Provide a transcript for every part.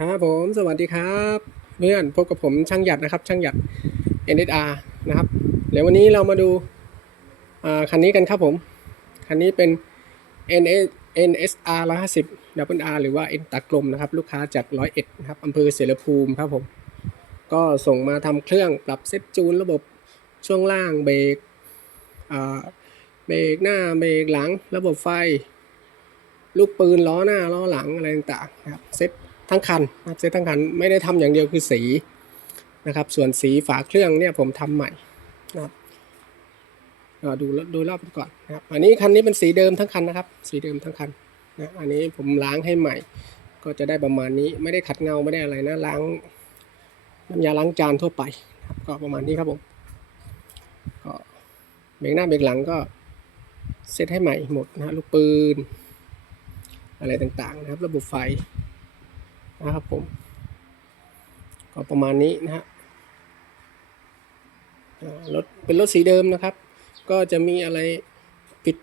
ครับผมสวัสดีครับเพื่อนพบกับผมช่างหยัดนะครับ ช่างหยัด NSR นะครับเดี๋ยววันนี้เรามาดูาคันนี้กันครับผม คันนี้เป็น NS NSR 150 Double R หรือว่า N ตากลมนะครับ ลูกค้าจากร้อยเอ็ดนะครับอำเภอเสรภูมิครับผม ก็ส่งมาทำเครื่องปรับเซตจูนระบบช่วงล่างเบรกเบรกหน้าเบรกหลัง ระบบไฟ ลูกปืนล้อหน้าล้อหลังอะไรต่างๆนะครับเซ็ต ทั้งคันนะครับเซ็ตทั้งคันไม่ได้ทำอย่างเดียวคือสีนะครับ ส่วนสีฝาเครื่องเนี่ยผมทำใหม่นะครับดูดูรอบก่อนนะครับอันนี้คันนี้เป็นสีเดิมทั้งคันนะครับ สีเดิมทั้งคันนะอันนี้ผมล้างให้ใหม่ ก็จะได้ประมาณนี้ไม่ได้ขัดเงาไม่ได้อะไรนะล้างน้ำยาล้างจานทั่วไปนะครับก็ประมาณนี้ครับผมก็เบรกหน้าเบรกหลังก็เซตให้ใหม่หมดนะลูกปืน อะไรต่างๆนะครับ ระบบไฟ นะครับผม ก็ประมาณนี้นะฮะรถเป็นรถสีเดิมนะครับ ก็จะมีอะไรผิด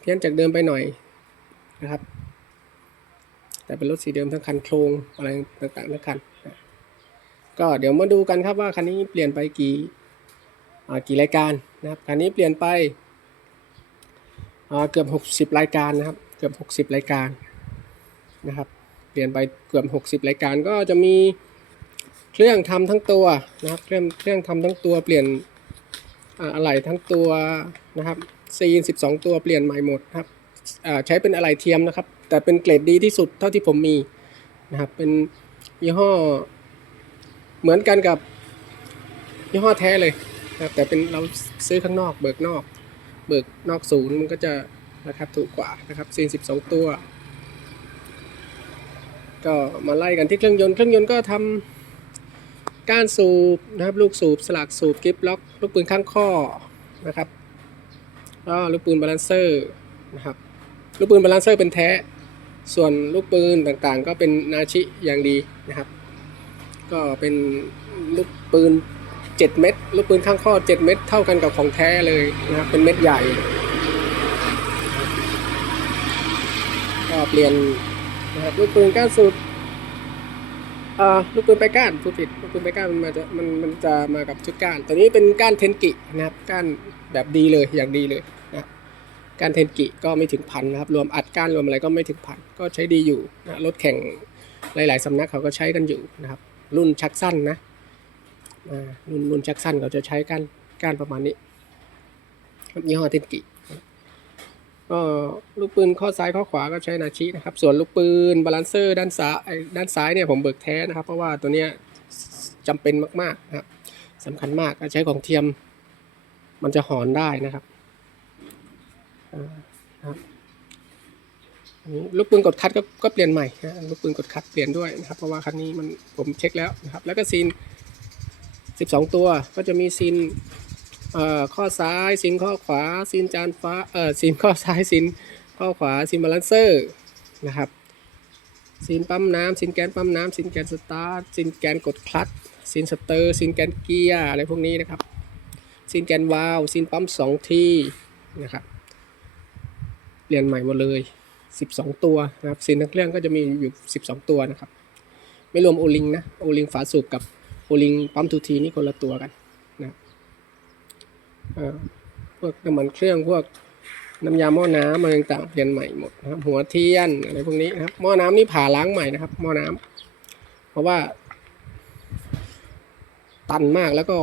เพี้ยนจากเดิมไปหน่อยนะครับ แต่เป็นรถสีเดิมทั้งคันโครงอะไรต่างๆทั้งคันนะก็เดี๋ยวมาดูกันครับว่าคันนี้เปลี่ยนไปกี่กี่รายการนะครับคันนี้เปลี่ยนไปเกือบ 60 รายการนะครับ เกือบ 60 รายการนะครับ เปลี่ยนไปเกือบ 60 รายการก็จะมีเครื่องทำทั้งตัวนะครับเครื่องเครื่องทำทั้งตัวเปลี่ยนอะไหล่ทั้งตัวนะครับซีน12 ตัวเปลี่ยนใหม่หมดครับอ่าใช้เป็นอะไหล่เทียมนะครับ แต่เป็นเกรดดีที่สุดเท่าที่ผมมีนะครับเป็นยี่ห้อเหมือนกันกับยี่ห้อแท้เลยนะครับแต่เป็นเราซื้อข้างนอกเบิกนอก เบิกนอกศูนย์มันก็จะราคาถูกกว่านะครับซีน12 ตัว ก็มาไล่กันที่เครื่องยนต์ เครื่องยนต์ก็ทำก้านสูบนะครับ ลูกสูบสลักสูบกิฟล็อกลูกปืนข้างข้อนะครับก็ลูกปืนบาลานเซอร์นะครับลูกปืนบาลานเซอร์เป็นแท้ ส่วนลูกปืนต่างๆ ก็เป็นนาชิอย่างดีนะครับ ก็เป็นลูกปืน 7 เม็ดลูกปืนข้างข้อ 7 เม็ดเท่ากันกับของแท้เลยนะครับเป็นเม็ดใหญ่ก็เปลี่ยน นะครับลูกปืนก้านสูบอ่าลูกปืนไปก้านผู้ผิดลูกปืนไปก้านมันมาจะมันมันจะมากับชุดก้านตัวนี้เป็นก้านเทนกินะครับก้านแบบดีเลยอย่างดีเลยนะก้านเทนกิก็ไม่ถึงพันนะครับรวมอัดก้านรวมอะไรก็ไม่ถึงพันก็ใช้ดีอยู่นะรถแข่งหลาย ๆสำนักเขาก็ใช้กันอยู่นะครับ รุ่นชักสั้นนะรุ่นรุ่นชักสั้นเขาจะใช้ก้านก้านประมาณนี้ยี่ห้อเทนกิ ก็ลูกปืนข้อซ้ายข้อขวาก็ใช้นาชินะครับ ส่วนลูกปืนบาลานเซอร์ด้านซ้ายด้านซ้ายเนี่ยผมเบิกแท้นะครับ เพราะว่าตัวเนี้ยจำเป็นมากๆนะครับสำคัญมากใช้ของเทียม มันจะหอนได้นะครับลูกปืนกดคัดก็ก็เปลี่ยนใหม่นะลูกปืนกดคัดเปลี่ยนด้วยนะครับ เพราะว่าคันนี้มันผมเช็คแล้วนะครับ แล้วก็ซีน 12 ตัวก็จะมีซีน เอ่อข้อซ้ายซินข้อขวาซินจานฟ้าเอ่อซินข้อซ้ายซินข้อขวาซินบาลานเซอร์นะครับซินปั๊มน้ำซินแกนปั๊มน้ำซินแกนสตาร์ทซินแกนกดคลัตช์ซินสเตอร์ซินแกนเกียร์อะไรพวกนี้นะครับซินแกนวาล์วซินปั๊มสองทีนะครับเปลี่ยนใหม่หมดเลย 12 ตัวนะครับซินทั้งเครื่องก็จะมีอยู่ 12 ตัวนะครับ ไม่รวมโอลิงนะโอลิงฝาสูบกับโอลิงปั๊มทูทีนี่คนละตัวกัน พวกน้ำมันเครื่องพวกน้ำยาหม้อน้ำอะไรต่างเปลี่ยนใหม่หมดนะครับหัวเทียนอะไรพวกนี้นะครับหม้อน้ำนี่ผ่าล้างใหม่นะครับหม้อน้ำเพราะว่า ตันมากแล้วก็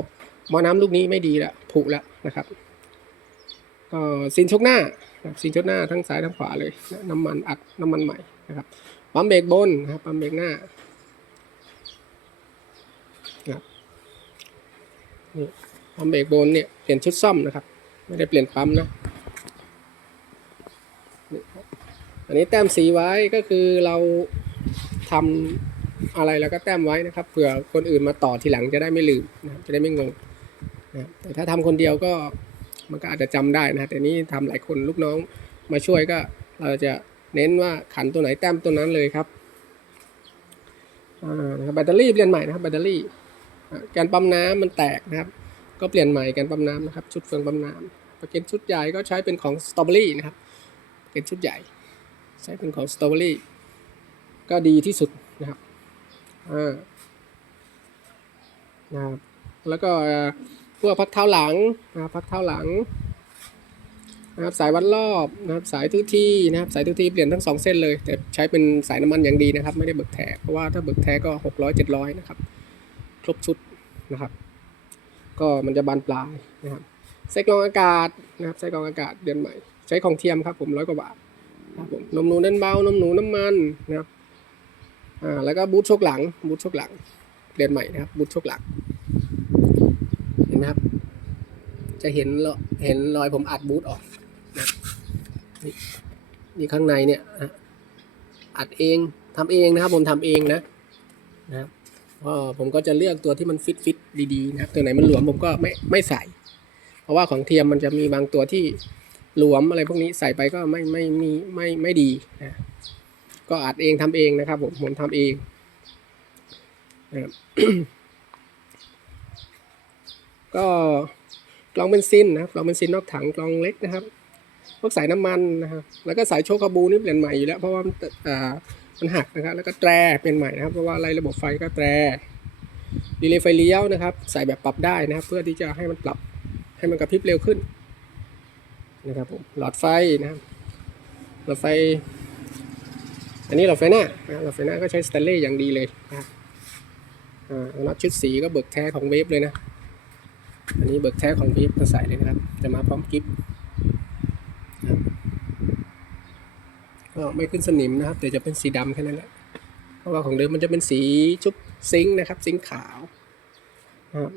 หม้อน้ำลูกนี้ไม่ดีละผุแล้วนะครับก็ซินชกหน้านะครับซินชกหน้าทั้งซ้ายทั้งขวาเลยนะน้ำมันอัดน้ำมันใหม่นะครับปั๊มเบรกบนนะครับปั๊มเบรกหน้านะครับนี่ ปั๊มเบรกบนเนี่ยเปลี่ยนชุดซ่อมนะครับ ไม่ได้เปลี่ยนปั๊มนะอันนี้แต้มสีไว้ก็คือเราทำอะไรแล้วก็แต้มไว้นะครับเผื่อคนอื่นมาต่อทีหลังจะได้ไม่ลืมนะครับจะได้ไม่งงนะแต่ถ้าทำคนเดียวก็มันก็อาจจะจำได้นะแต่นี้ทำหลายคนลูกน้องมาช่วยก็เราจะเน้นว่าขันตัวไหนแต้มตัวนั้นเลยครับอ่านะครับแบตเตอรี่เปลี่ยนใหม่นะครับแบตเตอรี่อ่าการปั๊มน้ำมันแตกนะครับ ก็เปลี่ยนใหม่กันปั๊มน้ำนะครับ ชุดเฟืองปั๊มน้ำประเก็นชุดใหญ่ก็ใช้เป็นของสตรอเบอรี่นะครับปะเก็นชุดใหญ่ ใช้เป็นของสตรอเบอรี่ก็ดีที่สุดนะครับอ่านะครับแล้วก็เอ่อพวกพักเท้าหลังนะครับพักเท้าหลังนะครับสายวัดรอบนะครับสายทุกที่นะครับสายทุกที่เปลี่ยนทั้งสองเส้นเลย แต่ใช้เป็นสายน้ำมันอย่างดีนะครับ ไม่ได้เบิกแท้เพราะว่าถ้าเบิกแท้ก็หกร้อยเจ็ดร้อยนะครับ ครบชุดนะครับ ก็มันจะบานปลายนะครับใส่กรองอากาศนะครับใส่กรองอากาศเดือนใหม่ ใช้ของเทียมครับผมร้อยกว่าบาทครับผมนมหนูเน้นเบานมหนูน้ำมันนะครับอ่าแล้วก็บูทชคหลังบูทชคหลังเดือนใหม่นะครับบูทชคหลังเห็นไหมครับ จะเห็นเห็นรอยผมอัดบูทออกนะนี่นี่ข้างในเนี่ยอะอัดเองทำเองนะครับผมทำเองนะนะครับ ก็ผมก็จะเลือกตัวที่มันฟิตฟิตดีๆนะครับตัวไหนมันหลวมผมก็ไม่ไม่ใส่ เพราะว่าของเทียมมันจะมีบางตัวที่หลวมอะไรพวกนี้ใส่ไปก็ไม่ไม่มีไม่ไม่ดีนะก็อัดเองทำเองนะครับผมผมทำเองนะครับก็กล่องเบนซินนะครับกล่องเบนซินนอกถังกล่องเล็กนะครับ พวกสายน้ำมันนะครับแล้วก็สายโชคคาบูนี่เปลี่ยนใหม่อยู่แล้วเพราะว่ามันอ่า มันหักนะครับ แล้วก็แตรเป็นใหม่นะครับ เพราะว่าไรระบบไฟก็แตรดีเลย์ไฟเลี้ยวนะครับ ใส่แบบปรับได้นะครับ เพื่อที่จะให้มันปรับให้มันกระพริบเร็วขึ้นนะครับผมหลอดไฟนะครับหลอดไฟ อันนี้หลอดไฟหน้านะหลอดไฟหน้าก็ใช้สแตนเลสอย่างดีเลยนะครับอ่าน็อตชุดสีก็เบิกแท้ของเวฟเลยนะ อันนี้เบิกแท้ของเวฟมาใส่เลยนะครับ จะมาพร้อมกิฟต์นะครับ ก็ไม่ขึ้นสนิมนะครับแต่จะเป็นสีดำแค่นั้นแหละ เพราะว่าของเดิมมันจะเป็นสีชุบซิงค์นะครับ ซิงค์ขาวนะครับ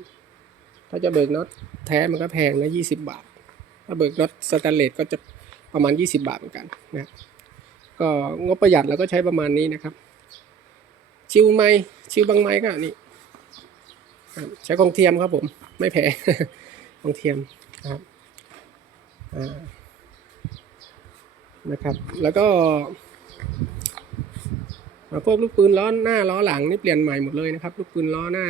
ถ้าจะเบิกน็อตแท้มันก็แพงนะยี่สิบบาท ถ้าเบิกน็อตสแตนเลสก็จะประมาณยี่สิบาทเหมือนกันนะก็งบประหยัดเราก็ใช้ประมาณนี้นะครับ ชิวไม้ชิวบางไม้ก็นี่ใช้ของเทียมครับผม ไม่แพงของเทียมนะครับอ่า นะครับ แล้วก็พวกลูกปืนล้อหน้าล้อหลังนี่เปลี่ยนใหม่หมดเลยนะครับ ลูกปืนล้อหน้า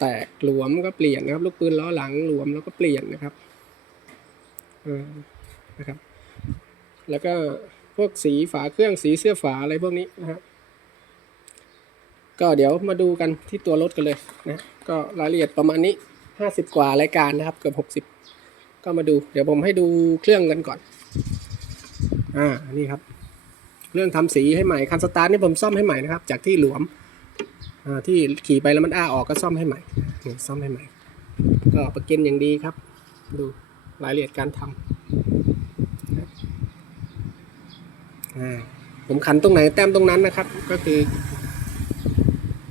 แตกหลวมก็เปลี่ยนนะครับ ลูกปืนล้อหลังหลวมแล้วก็เปลี่ยนนะครับนะครับ แล้วก็พวกสีฝาเครื่องสีเสื้อฝาอะไรพวกนี้นะครับก็เดี๋ยวมาดูกันที่ตัวรถกันเลยนะก็รายละเอียดประมาณนี้ห้าสิบกว่ารายการนะครับ เกือบหกสิบก็มาดู เดี๋ยวผมให้ดูเครื่องกันก่อน อ่านี่ครับ เรื่องทำสีให้ใหม่คันสตาร์ทนี่ผมซ่อมให้ใหม่นะครับ จากที่หลวมอ่าที่ขี่ไปแล้วมันอ้าออกก็ซ่อมให้ใหม่นี่ซ่อมให้ใหม่ ก็ประกันอย่างดีครับ ดูรายละเอียดการทำนะอ่าผมขันตรงไหนแต้มตรงนั้นนะครับ ก็คือ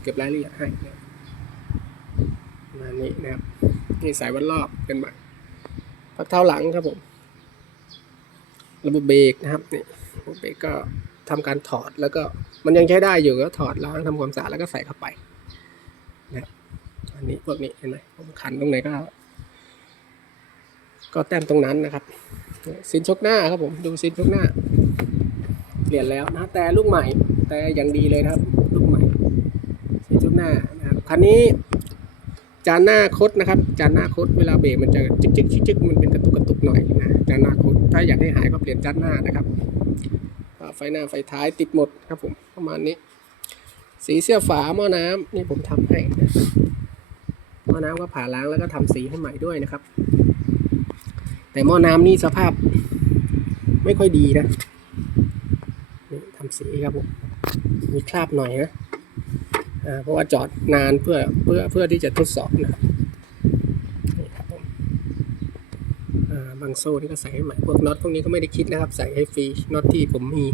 เก็บรายละเอียดให้นะประมานี้นะครับนี่สายวัดรอบเป็นใหม่พักเท้าหลังครับผม ระบบเบรกนะครับนี่ระบบเบรกก็ทำการถอดแล้วก็มันยังใช้ได้อยู่ก็ถอดล้างทำความสะอาดแล้วก็ใส่เข้าไปนะครับอันนี้พวกนี้เห็นไหมผมขันตรงไหนก็ ก็แต้มตรงนั้นนะครับซินชกหน้าครับผมดูซินชกหน้าเปลี่ยนแล้วนะแต่ลูกใหม่ แต่อย่างดีเลยนะครับ ลูกใหม่ซินชกหน้านะครับคันนี้ จานหน้าคดนะครับ จานหน้าคดเวลาเบรกมันจะจึ๊กจึ๊กจึ๊กจึ๊กมันเป็นกระตุกกระตุกหน่อยนะจานหน้าคดถ้าอยากให้หายก็เปลี่ยนจานหน้านะครับไฟหน้าไฟท้ายติดหมดครับผมประมาณนี้ สีเสื้อฝาหม้อน้ำนี่ผมทำให้หม้อน้ำก็ผ่าล้างแล้วก็ทำสีให้ใหม่ด้วยนะครับ แต่หม้อน้ำนี่สภาพไม่ค่อยดีนะนี่ทำสีครับผมมีคราบหน่อยนะ เพราะว่าจอดนานเพื่อเพื่อเพื่อที่จะทดสอบนะครับบางโซ่นี่ก็ใส่ให้ใหม่พวกน็อตพวกนี้ก็ไม่ได้คิดนะครับ ใส่ให้ฟรีน็อตที่ผมมี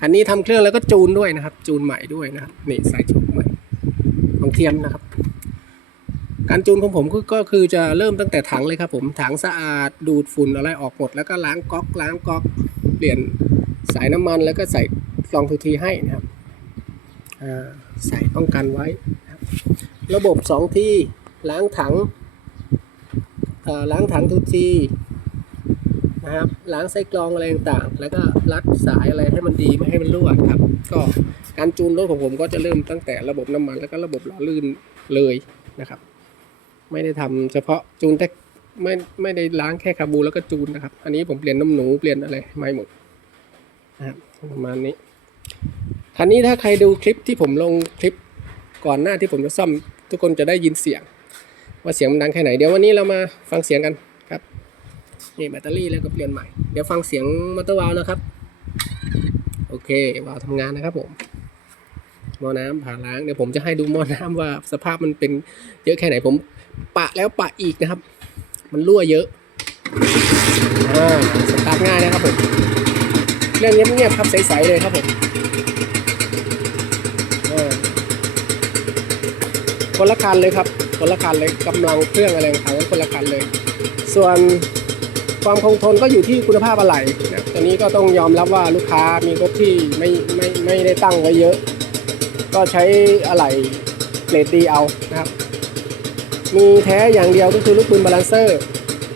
คันนี้ทำเครื่องแล้วก็จูนด้วยนะครับ จูนใหม่ด้วยนะครับนี่ใส่โชคใหม่ของเทียมนะครับ การจูนของผมก็คือจะเริ่มตั้งแต่ถังเลยครับ ผมถังสะอาดดูดฝุ่นอะไรออกหมดแล้วก็ล้างก๊อกล้างก๊อกเปลี่ยนสายน้ำมันแล้วก็ใส่กรองทูทีให้นะครับ ใส่ป้องกันไว้ ระบบสองที่ล้างถังล้างถังทุกทีนะครับล้างไส้กรองอะไรต่างๆ แล้วก็รัดสายอะไรให้มันดีไม่ให้มันรั่วครับ ก็การจูนรถของผมก็จะเริ่มตั้งแต่ระบบน้ำมันแล้วก็ระบบหล่อลื่นเลยนะครับ ไม่ได้ทำเฉพาะจูนแต่ไม่ไม่ได้ล้างแค่คาบูแล้วก็จูนนะครับ อันนี้ผมเปลี่ยนน้ำหนูเปลี่ยนอะไรไม่หมดนะครับประมาณนี้ คันนี้ถ้าใครดูคลิปที่ผมลงคลิปก่อนหน้าที่ผมจะซ่อม ทุกคนจะได้ยินเสียง ว่าเสียงมันดังแค่ไหนเดี๋ยววันนี้เรามาฟังเสียงกันครับนี่แบตเตอรี่แล้วก็เปลี่ยนใหม่เดี๋ยวฟังเสียงมอเตอร์วาล์วนะครับ โอเควาล์วทำงานนะครับผมหม้อน้ำผ่าล้างเดี๋ยวผมจะให้ดูหม้อน้ำว่าสภาพมันเป็นเยอะแค่ไหนผมปะแล้วปะอีกนะครับ มันรั่วเยอะอ่าสตาร์ทง่ายนะครับผมเรื่องเงียบๆครับใสๆเลยครับผมอ่า คนละคันเลยครับคนละคันเลยกำลังเครื่องอะไรของเขาคนละคันเลย ส่วนความคงทนก็อยู่ที่คุณภาพอะไหล่นะตอนนี้ก็ต้องยอมรับว่าลูกค้ามีรถที่ไม่ไม่ไม่ได้ตั้งไว้เยอะ ก็ใช้อะไหล่เกรดดีเอานะครับ มีแท้อย่างเดียวก็คือลูกปืนบาลานเซอร์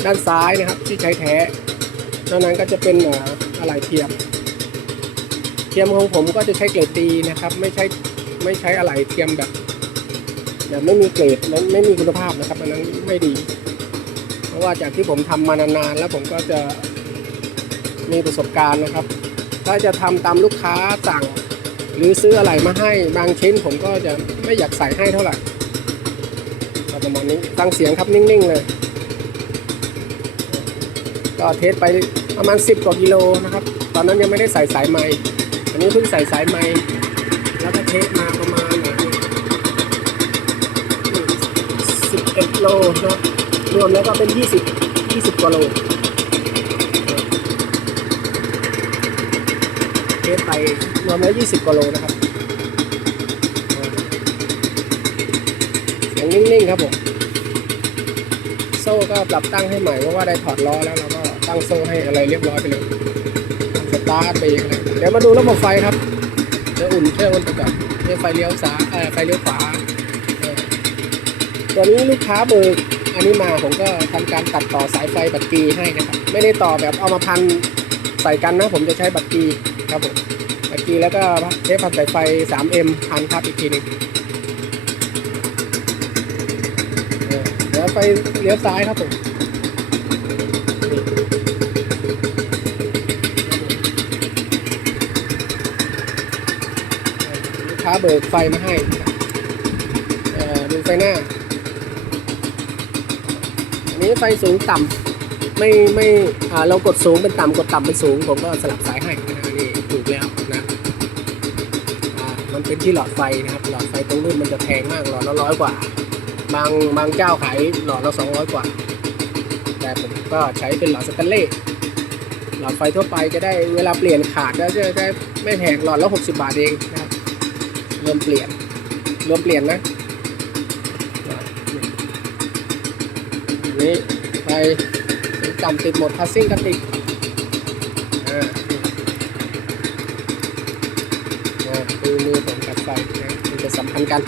ด้านซ้ายนะครับที่ใช้แท้นอกนั้นก็จะเป็นอ่ออะไหล่เทียม เทียมของผมก็จะใช้เกรดดีนะครับ ไม่ใช่ไม่ใช้อะไหล่เทียมแบบ แบบไม่มีเกรดไม่ไม่มีคุณภาพนะครับอันนั้นไม่ดี เพราะว่าจากที่ผมทำมานานๆแล้วผมก็จะมีประสบการณ์นะครับ ถ้าจะทำตามลูกค้าสั่ง หรือซื้ออะไรมาให้บางชิ้นผมก็จะไม่อยากใส่ให้เท่าไหร่ประมาณนี้ฟังเสียงครับนิ่งๆเลย ก็เทสไปประมาณ 10 กว่ากิโลนะครับ ตอนนั้นยังไม่ได้ใส่สายไม้อันนี้เพิ่งใส่สายไม้แล้วก็เทสมาประมาณ เอ็ดโลนะครับรวมแล้วก็เป็น 20 20กว่าโลเทสไปรวมแล้ว 20กว่าโลนะครับเสียงนิ่งๆครับผมโซ่ก็ปรับตั้งให้ใหม่เพราะว่าได้ถอดล้อแล้วเราก็ตั้งโซ่ให้อะไรเรียบร้อยไปเลยสตาร์ทไปอะไรเดี๋ยวมาดูระบบไฟครับเดี๋ยวอุ่นเครื่องมันไปก่อนเดี๋ยวไฟเลี้ยวซ้ายไฟเลี้ยวขวา ตัวนี้ลูกค้าเบิกอันนี้มาผมก็ทำการตัดต่อสายไฟบัตรกีให้นะครับ ไม่ได้ต่อแบบเอามาพันใส่กันนะ ผมจะใช้บัตรกีครับผมบัตรกีแล้วก็เทปพันสายไฟ 3M พันทับอีกทีหนึงเดี๋ยวไปเลี้ยวซ้ายครับผมลูกค้าเบิกไฟมาให้ดูไฟหน้า ไฟสูงต่ำไม่ไม่เรากดสูงเป็นต่ำกดต่ำเป็นสูง ผมก็สลับสายให้นะนี่ถูกแล้วนะมันเป็นที่หลอดไฟนะครับ หลอดไฟตรงนู้นมันจะแพงมากหลอดละร้อยกว่า บางบางเจ้าขายหลอดละสองร้อยกว่า แต่ผมก็ใช้เป็นหลอดสแตนเลสหลอดไฟทั่วไปจะได้เวลาเปลี่ยนขาดก็จะได้ไม่แพงหลอดละหกสิบาทเองนะครับรวมเปลี่ยนรวมเปลี่ยนนะอั นี้ไฟต่ำติดหมดพาสซิ่งก็ติดอ่าอ่าคือมือผมกับไฟนะมันจะสัมพันธ์กัน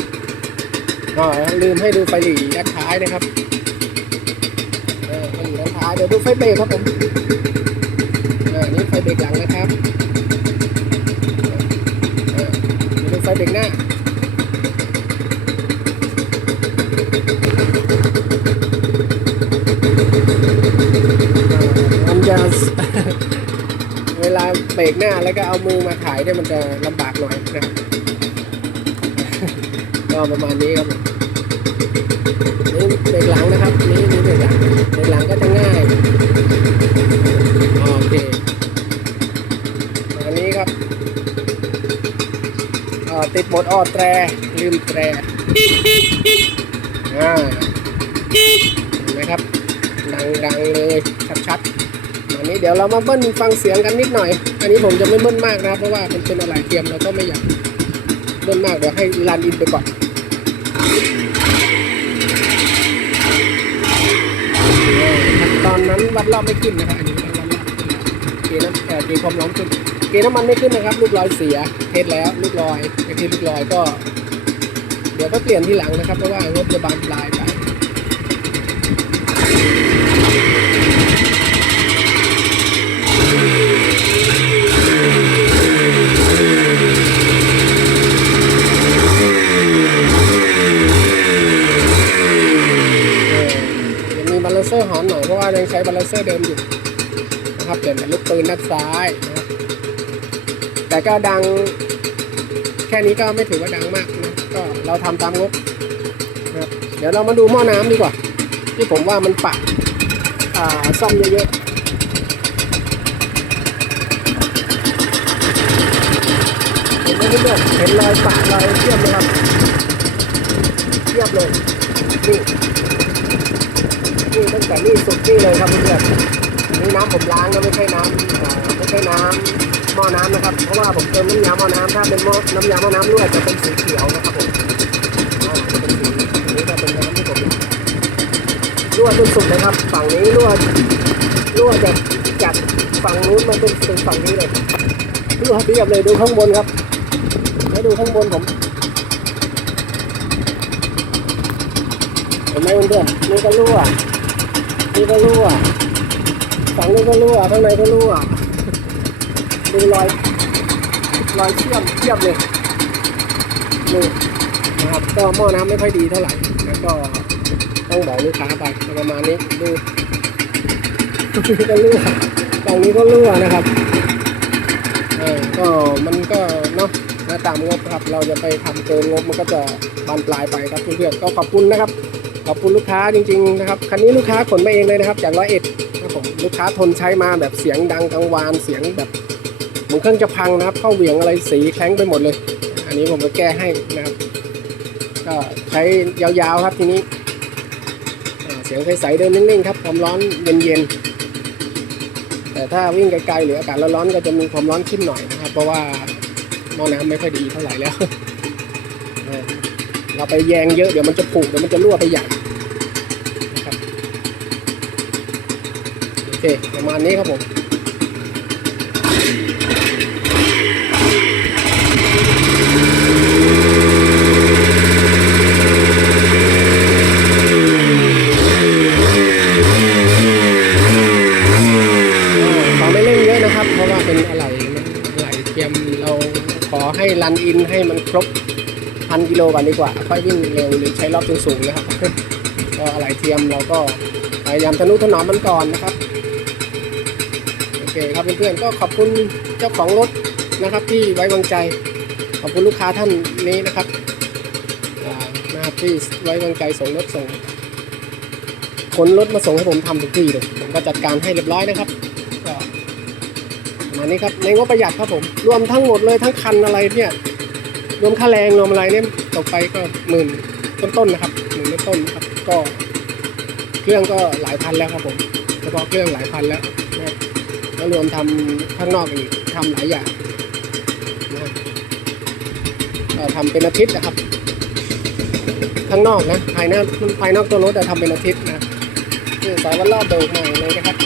ก็ลืมให้ดูไฟหลีด้านท้ายนะครับเออไฟหลีด้านท้ายเดี๋ยวดูไฟเบรกครับผมเออนี่ไฟเบรกหลังนะครับเออดูไฟเบรกหน้าเออมันจะ เวลา เบรกหน้าแล้วก็เอามือมาถ่ายเนี่ยมันจะลำบากหน่อยนะก็ประมาณนี้ครับนี่เบรกหลังนะครับนี่นี่เบรกหลังเบรกหลังก็จะง่ายอ๋อโอเคอันนี้ครับอ่าติดหมดออแตรลืมแตรอ่าเห็นไหมครับดังดังเลยชัดๆอันนี้เดี๋ยวเรามาเบิ้ลฟังเสียงกันนิดหน่อย อันนี้ผมจะไม่เบิ้ลมากนะ เพราะว่ามันเป็นอะไรเทียมเราก็ไม่อยากเบิ้ลมากเดี๋ยวให้รันอินไปก่อนตอนนั้นวัดรอบไม่ขึ้นนะครับอันนี้วัดรอบขึ้นแล้วเกณฑ์น้ำเอ่อเกณฑ์ความร้อนขึ้นเกณฑ์น้ำมันไม่ขึ้นนะครับ ลูกลอยเสียเทสแล้วลูกลอยไอที่ลูกลอยก็ เดี๋ยวก็เปลี่ยนที่หลังนะครับเพราะว่ารถจะบานปลายไปเออยังมีบาลานเซอร์หอนหน่อย เรายังใช้บาลานเซอร์เดิมอยู่นะครับเปลี่ยนเป็นลูกปืนด้านซ้ายนะครับแต่ก็ดังแค่นี้ก็ไม่ถือว่าดังมากนะก็เราทำตามงบนะครับเดี๋ยวเรามาดูหม้อน้ำดีกว่า ที่ผมว่ามันปะซ่อมเยอะๆเห็นไหมเพื่อนเห็นรอยปะรอยเทียบไหมครับเทียบเลยนี่ นี่ตั้งแต่นี่สุดนี่เลยครับเพื่อนๆนี่น้ำผมล้างก็ไม่ใช่น้ำไม่ใช่น้ำหม้อน้ำนะครับ เพราะว่าผมเติมน้ำยาหม้อน้ำถ้าเป็นหม้อน้ำยาหม้อน้ำรั่วจะเป็นสีเขียวนะครับผมอ่จะเป็นสีอันนี้ก็เป็นน้ำที่ผมรั่วจนสุดเลยครับ ฝั่งนี้รั่วรั่วจากจากฝั่งนู้นมาเป็นถึงฝั่งนี้เลยรั่วเทียบเลยดูข้างบนครับแล้วดูข้างบนผมเห็นไหมเพื่อนนี่ก็รั่ว นี่ก็รั่วฝั่งนี้ก็รั่วข้างในก็รั่วดูรอยรอยเชื่อมเทียบเลยนี่นะครับก็หม้อน้ำไม่ค่อยดีเท่าไหร่แล้วก็ต้องบอกลูกค้าไปประมาณนี้ดูก็รั่วฝั่งนี้ก็รั่วนะครับเออก็มันก็เนาะนะตามงบครับ เราจะไปทำเกินงบมันก็จะบานปลายไปครับเพื่อนๆก็ขอบคุณนะครับ ขอบคุณลูกค้าจริงๆนะครับคันนี้ลูกค้าขนมาเองเลยนะครับ จากร้อยเอ็ดครับผมลูกค้าทนใช้มาแบบเสียงดังกังวานเสียงแบบเหมือนเครื่องจะพังนะครับ เข้าเหวี่ยงอะไรสีแข็งไปหมดเลย อันนี้ผมก็แก้ให้นะครับ ก็ใช้ยาวๆครับทีนี้เสียงใสๆเดินนิ่งๆครับความร้อนเย็นๆแต่ถ้าวิ่งไกลๆหรืออากาศร้อนๆก็จะมีความร้อนขึ้นหน่อยนะครับ เพราะว่าหม้อน้ำไม่ค่อยดีเท่าไหร่แล้วเราไปแยงเยอะเดี๋ยวมันจะผุเดี๋ยวมันจะรั่วไปใหญ่นะครับโอ เค ประมาณนี้ครับผมขอไม่เร่งเยอะนะครับเพราะว่าเป็นอะไรมันอะไรเทียมเราขอให้รันอินให้มันครบพันกิโลก่อนดีกว่า ค่อยวิ่งเร็วหรือใช้รอบสูงๆนะครับก็อะไรเทียมเราก็พยายามทะนุถนอมมันก่อนนะครับ คครับเพื่อนๆก็ขอบคุณเจ้าของรถนะครับที่ไว้วางใจ ขอบคุณลูกค้าท่านนี้นะครับอ่านะครับที่ไว้วางใจส่งรถส่งขนรถมาส่งให้ผมทำทุกที่เลยผมก็จัดการให้เรียบร้อยนะครับก็มานี้ครับในงบประหยัดครับผม รวมทั้งหมดเลยทั้งคันอะไรเนี่ยรวมค่าแรงรวมอะไรเนี่ยตกไปก็หมื่นต้นๆนะครับหมื่นต้นๆนะครับก็เครื่องก็หลายพันแล้วครับผมเฉพาะเครื่องหลายพันแล้ว แล้วรวมทำข้างนอกอีกทำหลายอย่างนะครับก็ทำเป็นอาทิตย์นะครับ ข้างนอกนะภายนอกภายนอกตัวรถจะทำเป็นอาทิตย์นะครับนี่สายวันรอบเบิกใหม่เลยนะครับ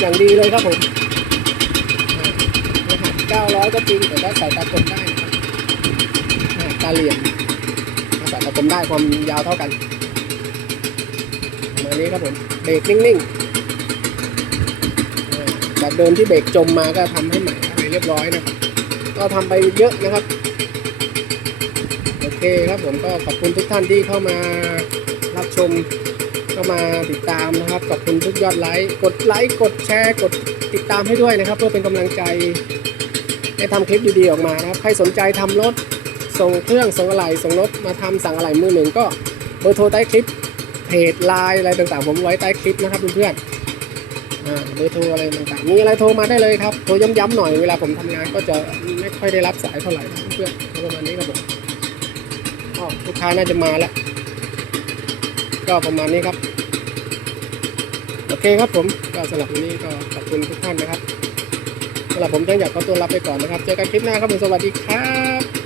อย่างดีเลยครับผมรหัส900 ก็จริงแต่ก็ใส่ตากลมได้นะครับอ่าตาเหลี่ยมใส่ตากลมได้ความยาวเท่ากันประมาณนี้ครับผมเบรกนิ่งๆ จากเดิมที่เบรกจมมาก็ทำให้ใหม่เรียบร้อยนะครับ ก็ทำไปเยอะนะครับ โอเคครับผมก็ขอบคุณทุกท่านที่เข้ามารับชมเข้ามาติดตามนะครับ ขอบคุณทุกยอดไลค์กดไลค์กดแชร์กดติดตามให้ด้วยนะครับ เพื่อเป็นกำลังใจให้ทำคลิปดีๆออกมานะครับ ใครสนใจทำรถส่งเครื่องส่งอะไหล่ส่งรถมาทำสั่งอะไหล่มือหนึ่งก็เบอร์โทรใต้คลิปเพจไลน์อะไรต่างๆ ผมไว้ใต้คลิปนะครับเพื่อนๆ เบอร์โทรอะไรต่างๆมีอะไรโทรมาได้เลยครับ โทรย้ำๆหน่อยเวลาผมทำงานก็จะไม่ค่อยได้รับสายเท่าไหร่เพื่อนประมาณนี้ครับผมอ๋อลูกค้าน่าจะมาแล้ว ก็ประมาณนี้ครับ โอเคครับผมก็สำหรับวันนี้ก็ขอบคุณทุกท่านนะครับสำหรับผมจังอยากขอตัวลาไปก่อนนะครับ เจอกันคลิปหน้าครับผมสวัสดีครับ